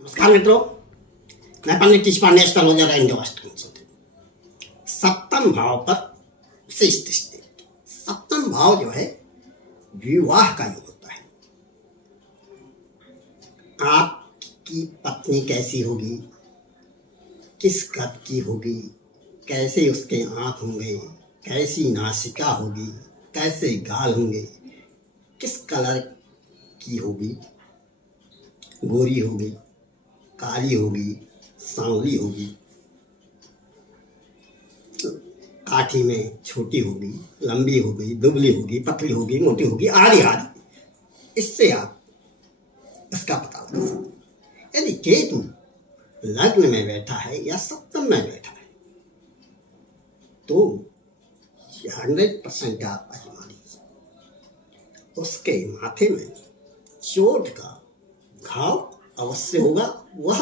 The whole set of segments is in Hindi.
नमस्कार मित्रों, मैं पंडित टिचपांडे एस्ट्रोलॉजर एंड डिवाइन कंसल्टेंट। सप्तम भाव पर विशेष दृष्टि। सप्तम भाव जो है विवाह का योग होता है। आपकी पत्नी कैसी होगी, किस कद की होगी, कैसे उसके आंख होंगे, कैसी नासिका होगी, कैसे गाल होंगे, किस कलर की होगी, गोरी होगी, काली होगी, सांवली होगी, काठी में छोटी होगी, लंबी होगी, दुबली होगी, पतली होगी, मोटी होगी, आदि आदि। इससे आप इसका पता लगा सकते। यदि केतु लग्न में बैठा है या सप्तम में बैठा है तो 100% आप अजमानी। उसके माथे में चोट का घाव अवश्य होगा। वह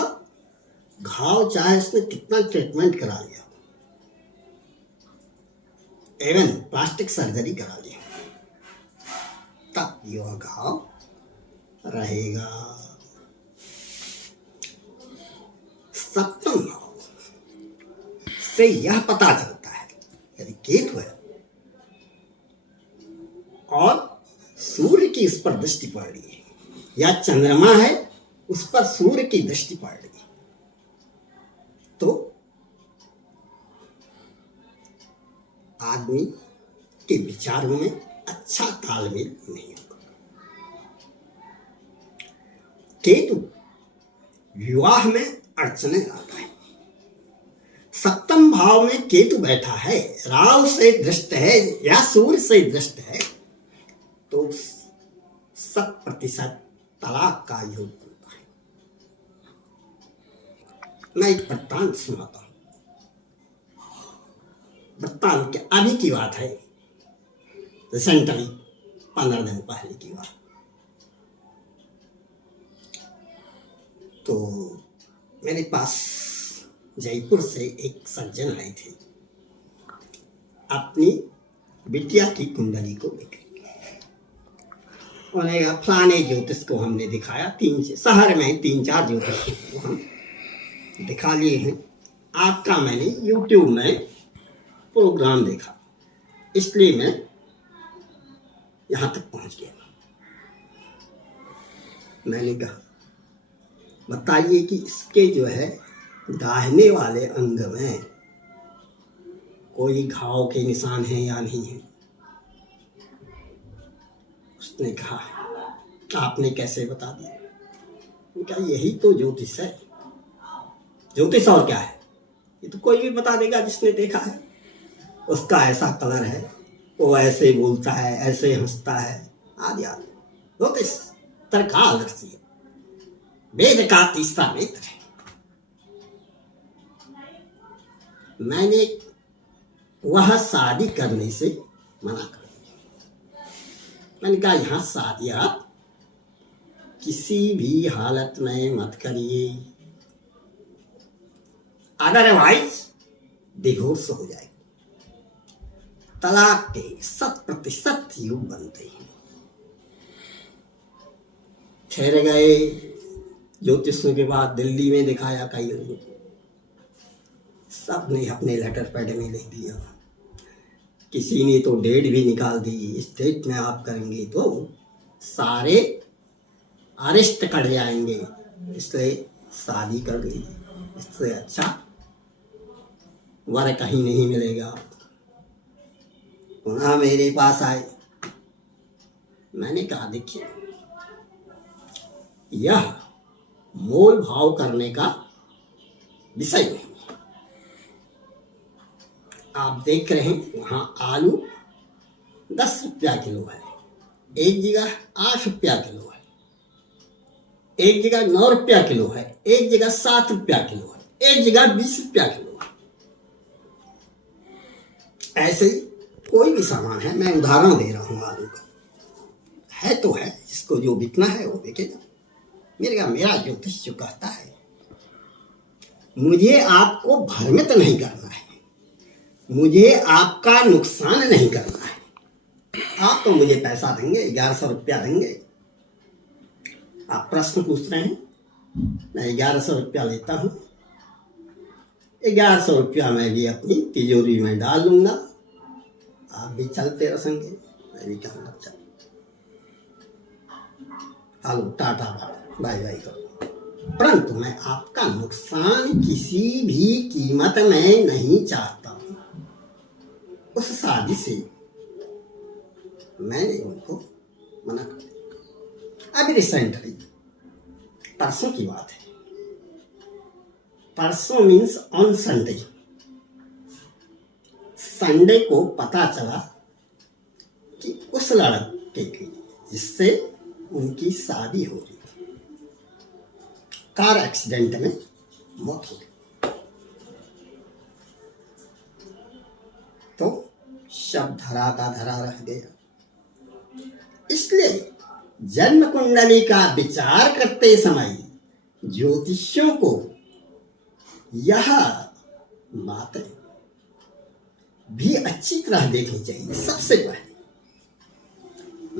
घाव चाहे उसने कितना ट्रीटमेंट करा लिया, एवं प्लास्टिक सर्जरी करा लिया, तब यह घाव रहेगा। सप्तम भाव से यह पता चलता है यदि केतु है और सूर्य की उस पर दृष्टि पड़ रही है या चंद्रमा है उस पर सूर्य की दृष्टि पड़ रही है तो आदमी के विचारों में अच्छा तालमेल नहीं होगा। केतु विवाह में अड़चने लाता है। सप्तम भाव में केतु बैठा है, राहु से दृष्ट है या सूर्य से दृष्ट है तो 100% तलाक का योग बनता है। मैं एक वृत्तांत सुनाता हूं। वृत्तांत के अभी की बात है, रिसेंटली 15 दिन पहले की बात। तो मेरे पास जयपुर से एक सज्जन आए थे अपनी बिटिया की कुंडली को लेकर। उन्हें फलाने ज्योतिष को हमने दिखाया, शहर में 3-4 ज्योतिष को हम दिखा लिए हैं। आपका मैंने YouTube में प्रोग्राम देखा, इसलिए मैं यहाँ तक पहुँच गया। मैंने कहा बताइए कि इसके जो है दाहिने वाले अंग में कोई घाव के निशान है या नहीं है। उसने कहा आपने कैसे बता दिया? क्या यही तो ज्योतिष है। ज्योतिष और क्या है? ये तो कोई भी बता देगा जिसने देखा है। उसका ऐसा कलर है, वो ऐसे बोलता है, ऐसे हंसता है, आदि आदि। ज्योतिष तर्कादर्शी है, वेद का तीसरा नेत्र है। मैंने वह शादी करने से मना कर दिया। मैंने कहा यहाँ शादी आप किसी भी हालत में मत करिए, अदरवाइज डिवोर्स हो जाएगा। तलाक के 100% योग बनते हैं। ठहर गए, ज्योतिषों के बाद दिल्ली में दिखाया कई लोगों को, सब ने अपने लेटर पैड में लिख दिया। किसी ने तो डेट भी निकाल दी, इस डेट में आप करेंगे तो सारे अरेस्ट कर जाएंगे, इसलिए शादी कर लीजिए, इससे अच्छा वर कहीं नहीं मिलेगा। पुनः मेरे पास आए। मैंने कहा देखिए यह मोल भाव करने का विषय नहीं। आप देख रहे हैं वहां आलू 10 रुपया किलो है, एक जगह 8 रुपया किलो है, एक जगह 9 रुपया किलो है, एक जगह 7 रुपया किलो है, एक जगह 20 रुपया किलो है। ऐसे ही कोई भी सामान है, मैं उदाहरण दे रहा हूं आलू का, है तो है, जिसको जो बिकना है वो बिकेगा। मेरा ज्योतिष जो कहता है मुझे आपको भ्रमित नहीं करना है, मुझे आपका नुकसान नहीं करना है। आप तो मुझे पैसा देंगे, 1100 रुपया देंगे। आप प्रश्न पूछ रहे हैं मैं 1100 रुपया लेता हूँ, 1100 रुपया मैं भी अपनी तिजोरी में डाल लूँगा। आप भी चलते रहेंगे, मैं भी कहूँगा चल। हेलो, टाटा बाय बाय करो। परंतु मैं आपका नुकसान किसी भी कीमत में नहीं चाहता हूँ। उस शादी से मैंने उनको मना कर दिया। अभी रिसेंटली परसों की बात है, परसों मीन्स ऑन संडे, संडे को पता चला कि उस लड़के की जिससे उनकी शादी हो रही थी, कार एक्सीडेंट में मौत हो गई। तो शव धरा का धरा रह गया। इसलिए जन्म कुंडली का विचार करते समय ज्योतिषियों को यह बातें भी अच्छी तरह देखनी चाहिए। सबसे पहले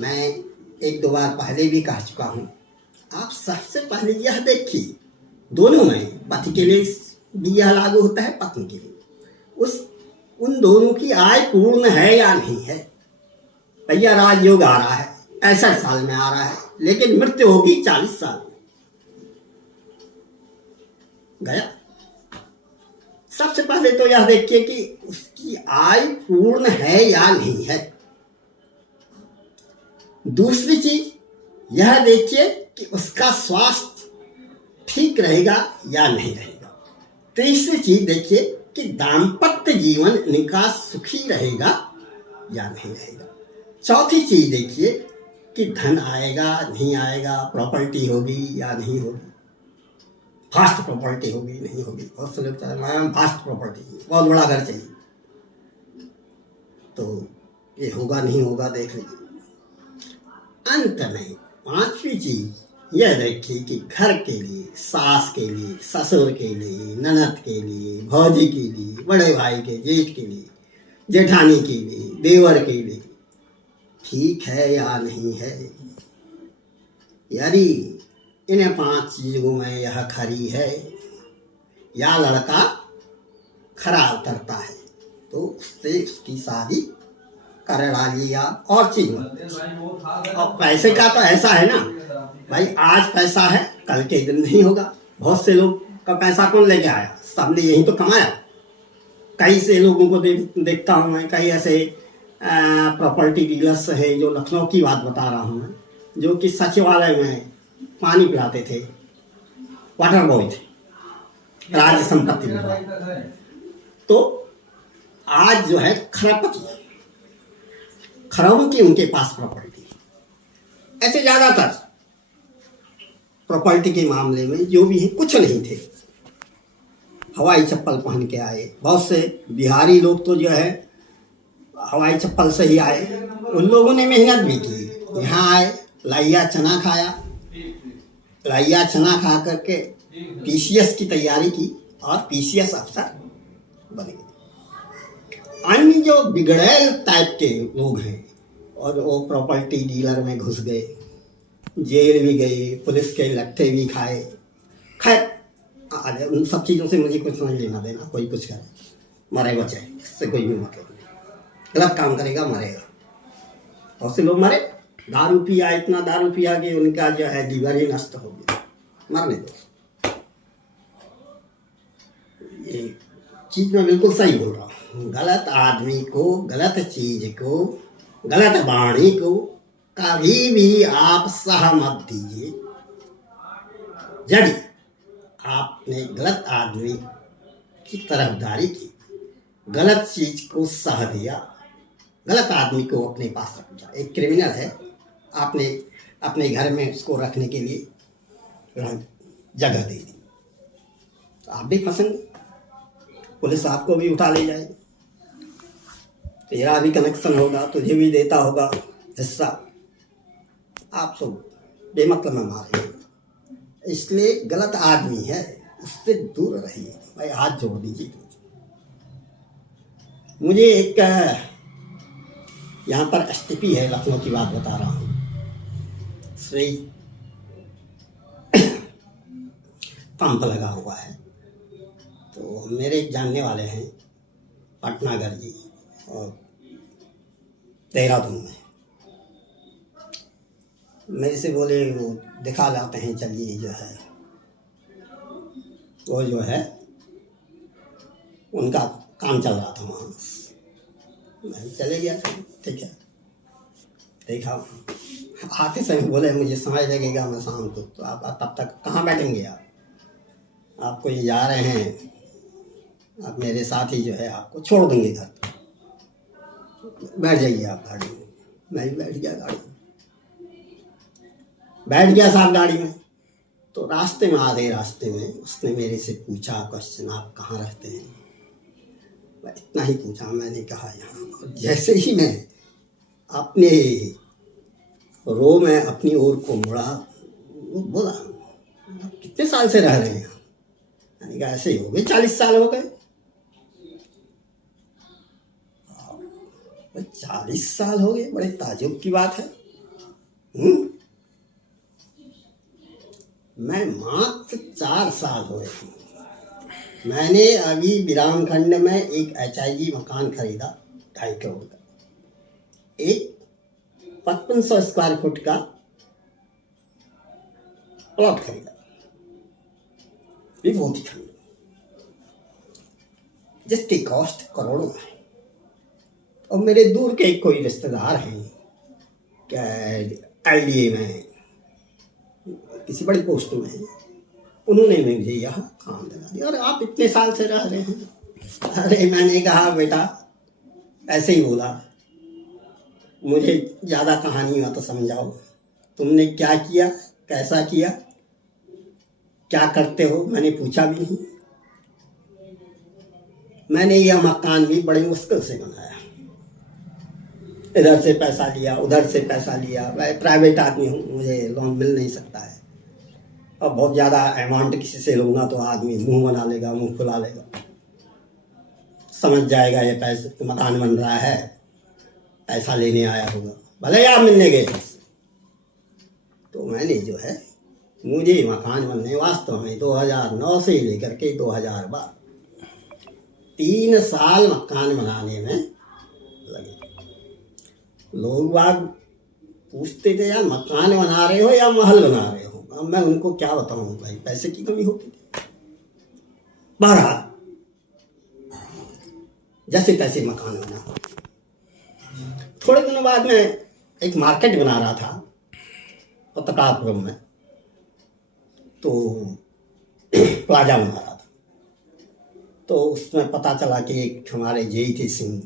मैं 1-2 बार पहले भी कह चुका हूं, आप सबसे पहले यह देखिए, दोनों में, पति के लिए भी यह लागू होता है, पत्नी के लिए, उन दोनों की आय पूर्ण है या नहीं है। भैया राजयोग आ रहा है, 65 साल में आ रहा है, लेकिन मृत्यु होगी 40 साल में, गया। सबसे पहले तो यह देखिए कि उसकी आय पूर्ण है या नहीं है। दूसरी चीज यह देखिए कि उसका स्वास्थ्य ठीक रहेगा या नहीं रहेगा। तीसरी चीज देखिए कि दाम्पत्य जीवन इनका सुखी रहेगा या नहीं रहेगा। चौथी चीज देखिए कि धन आएगा नहीं आएगा, प्रॉपर्टी होगी या नहीं होगी, फास्ट प्रॉपर्टी होगी नहीं होगी। बहुत से लोग चाहते हैं फास्ट प्रॉपर्टी, बहुत बड़ा घर चाहिए, तो ये होगा नहीं होगा देख लीजिए। अंत में पांचवी चीज यह देखिए कि घर के लिए, सास के लिए, ससुर के लिए, ननद के लिए, भौजी के लिए, बड़े भाई के, जेठ के लिए, जेठानी के लिए, देवर के लिए ठीक है या नहीं है। यदि इन्हें 5 चीजों में यह खरी है या लड़का खरा उतरता है, तो उससे उसकी शादी कर डालिए आप। और चीज और पैसे का तो ऐसा है ना भाई, आज पैसा है कल के दिन नहीं होगा। बहुत से लोग का पैसा कौन लेके आया, सबने यही तो कमाया। कई से लोगों को देखता हूँ मैं, कई ऐसे प्रॉपर्टी डीलर्स है, जो लखनऊ की बात बता रहा हूँ मैं, जो कि सचिवालय में पानी पिलाते थे, वाटर बॉय थे, राज्य संपत्ति में। तो आज जो है खरबों की उनके पास प्रॉपर्टी। ऐसे ज्यादातर प्रॉपर्टी के मामले में जो भी है कुछ नहीं थे, हवाई चप्पल पहन के आए। बहुत से बिहारी लोग तो जो है हवाई चप्पल से ही आए, उन लोगों ने मेहनत भी की, यहाँ आए, लाइया चना खाया, लाइया चना खा करके पीसीएस की तैयारी की और पीसीएस अफसर बन गए। अन्य जो बिगड़ैल टाइप के लोग हैं और वो प्रॉपर्टी डीलर में घुस गए, जेल भी गए, पुलिस के लट्ठे भी खाए। खैर उन सब चीज़ों से मुझे कुछ नहीं लेना देना, कोई कुछ करे, मरे बचे, इससे कोई भी मतलब नहीं। गलत काम करेगा मरेगा। बहुत से लोग मरे, दारू पिया, इतना दारू पिया कि उनका जो है लीवर ही नष्ट हो गया, मरने दो। ये चीज मैं बिल्कुल सही बोल रहा हूँ। गलत आदमी को, गलत चीज को, गलत वाणी को कभी भी आप सहमत दीजिए। यदि आपने गलत आदमी की तरफदारी की, गलत चीज को सह दिया, गलत आदमी को अपने पास रख दिया, एक क्रिमिनल है, आपने अपने घर में उसको रखने के लिए जगह दे दी, तो आप भी फंसेंगे, पुलिस आपको भी उठा ले जाएगी, तेरा भी कनेक्शन होगा, तुझे भी देता होगा हिस्सा, आप तो बेमतलब में मारेंगे। इसलिए गलत आदमी है, उससे दूर रहिए। भाई हाथ जोड़ दीजिए। मुझे एक यहाँ पर एसटीपी है, लखनऊ की बात बता रहा हूँ, श्री पंप लगा हुआ है। तो मेरे एक जानने वाले हैं पटनागर जी, और देहरादून में, मेरे से बोले वो दिखा लाते हैं, चलिए जो है वो जो है उनका काम चल रहा था वहाँ, मैं चले गया। ठीक है, देखा, आते समय बोले मुझे समय लगेगा, मैं शाम को, तो आप तब तक कहाँ बैठेंगे आपको ये जा रहे हैं, आप मेरे साथ ही जो है आपको छोड़ देंगे घर, बैठ जाइए आप गाड़ी में। मैं भी बैठ गया गाड़ी में, बैठ गया साहब गाड़ी में। तो रास्ते में, आधे रास्ते में उसने मेरे से पूछा क्वेश्चन, आप कहाँ रहते हैं? मैं इतना ही पूछा, मैंने कहा यहाँ। और जैसे ही मैं अपने रो में अपनी ओर को मुड़ा, वो बोला आप कितने साल से रह रहे हैं यहाँ? मैंने कहा ऐसे ही हो गए, 40 साल हो गए। 40 साल हो गए, बड़े ताजुब की बात है। मैं मात्र 4 साल हुए। मैंने अभी विराम खंड में एक HIG मकान खरीदा 2.5 करोड़ का, एक 5500 स्क्वायर फुट का प्लॉट खरीदा विभूति खंड, जिसकी कॉस्ट करोड़ों है। और मेरे दूर के कोई रिश्तेदार हैं क्या LDA में, किसी बड़ी पोस्ट में, उन्होंने मुझे यहाँ काम लगा दिया। और आप इतने साल से रह रहे हैं? अरे मैंने कहा बेटा, ऐसे ही बोला, मुझे ज़्यादा कहानी हो तो समझाओ, तुमने क्या किया, कैसा किया, क्या करते हो? मैंने पूछा भी नहीं। मैंने यह मकान भी बड़ी मुश्किल से बनाया, इधर से पैसा लिया, उधर से पैसा लिया। मैं प्राइवेट आदमी हूँ, मुझे लोन मिल नहीं सकता है, और बहुत ज़्यादा अमाउंट किसी से लूँगा तो आदमी मुंह बना लेगा, मुंह खुला लेगा, समझ जाएगा ये पैसे मकान बन रहा है, पैसा लेने आया होगा, भले आप मिलने गए। तो मैंने जो है, मुझे मकान बनने वास्तव में 2009 से लेकर के 2012 3 साल मकान बनाने में लगे। लोग बाग पूछते थे यार मकान बना रहे हो या महल बना रहे हो? अब मैं उनको क्या बताऊं भाई, पैसे की कमी होती थी। बहरहाल जैसे तैसे मकान बना। थोड़े दिनों बाद मैं एक मार्केट बना रहा था पत्रकारपुरम में, तो प्लाजा बना रहा था। तो उसमें पता चला कि एक हमारे JT सिंह,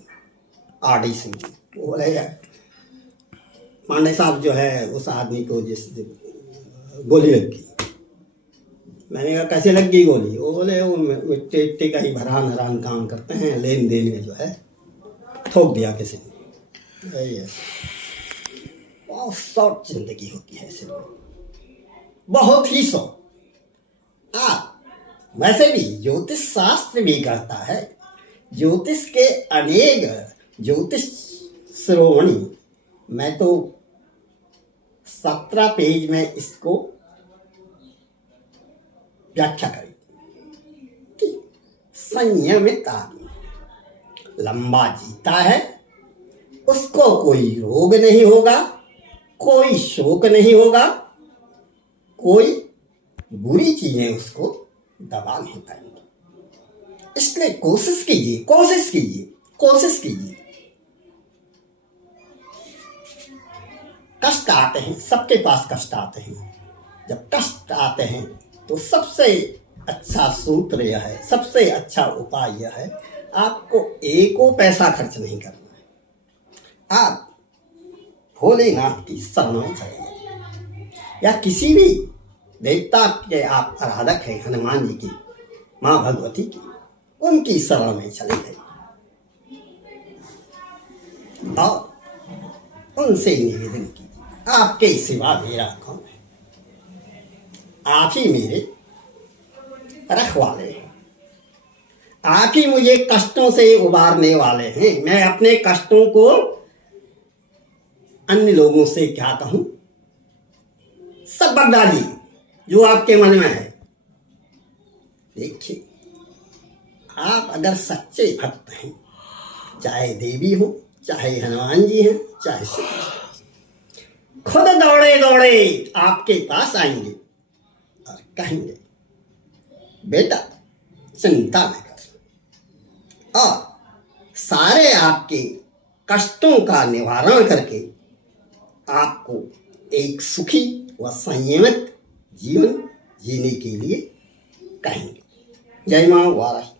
RD सिंह, वो बोले पांडे साहब जो है उस आदमी को जिस गोली लग गई। मैंने कहा कैसे लग गई गोली? वो बोले वो मिट्टी का ही भरान हरान काम करते हैं, लेन देन में जो है ठोक दिया किसी ने। बहुत शॉर्ट जिंदगी होती है ऐसे, बहुत ही शॉर्ट। वैसे भी ज्योतिष शास्त्र भी कहता है, ज्योतिष के अनेक ज्योतिष श्रोमणी, मैं तो 17 पेज में इसको व्याख्या करी कि संयमित आदमी लंबा जीता है, उसको कोई रोग नहीं होगा, कोई शोक नहीं होगा, कोई बुरी चीजें उसको दबा नहीं पाएंगी। इसलिए कोशिश कीजिए, कोशिश कीजिए, कोशिश कीजिए। कष्ट आते हैं, सबके पास कष्ट आते हैं। जब कष्ट आते हैं तो सबसे अच्छा सूत्र यह है, सबसे अच्छा उपाय यह है, आपको एको पैसा खर्च नहीं करना है। आप भोलेनाथ की शरण में चले जाइए, या किसी भी देवता के आप आराधक हैं, हनुमान जी की, माँ भगवती की, उनकी शरण में चले गए और उनसे निवेदन कीजिए, आपके सिवा मेरा कौन है? आप ही मेरे रखवाले हैं, आप ही मुझे कष्टों से उबारने वाले हैं। मैं अपने कष्टों को अन्य लोगों से क्या कहूं? सब बता डालिए जो आपके मन में है, देखिए, आप अगर सच्चे भक्त हैं, चाहे देवी हो, चाहे हनुमान जी हैं, चाहे शिव जी, खुद दौड़े दौड़े आपके पास आएंगे और कहेंगे बेटा चिंता न कर, और सारे आपके कष्टों का निवारण करके आपको एक सुखी व संयमित जीवन जीने के लिए कहेंगे। जय मां वाराही।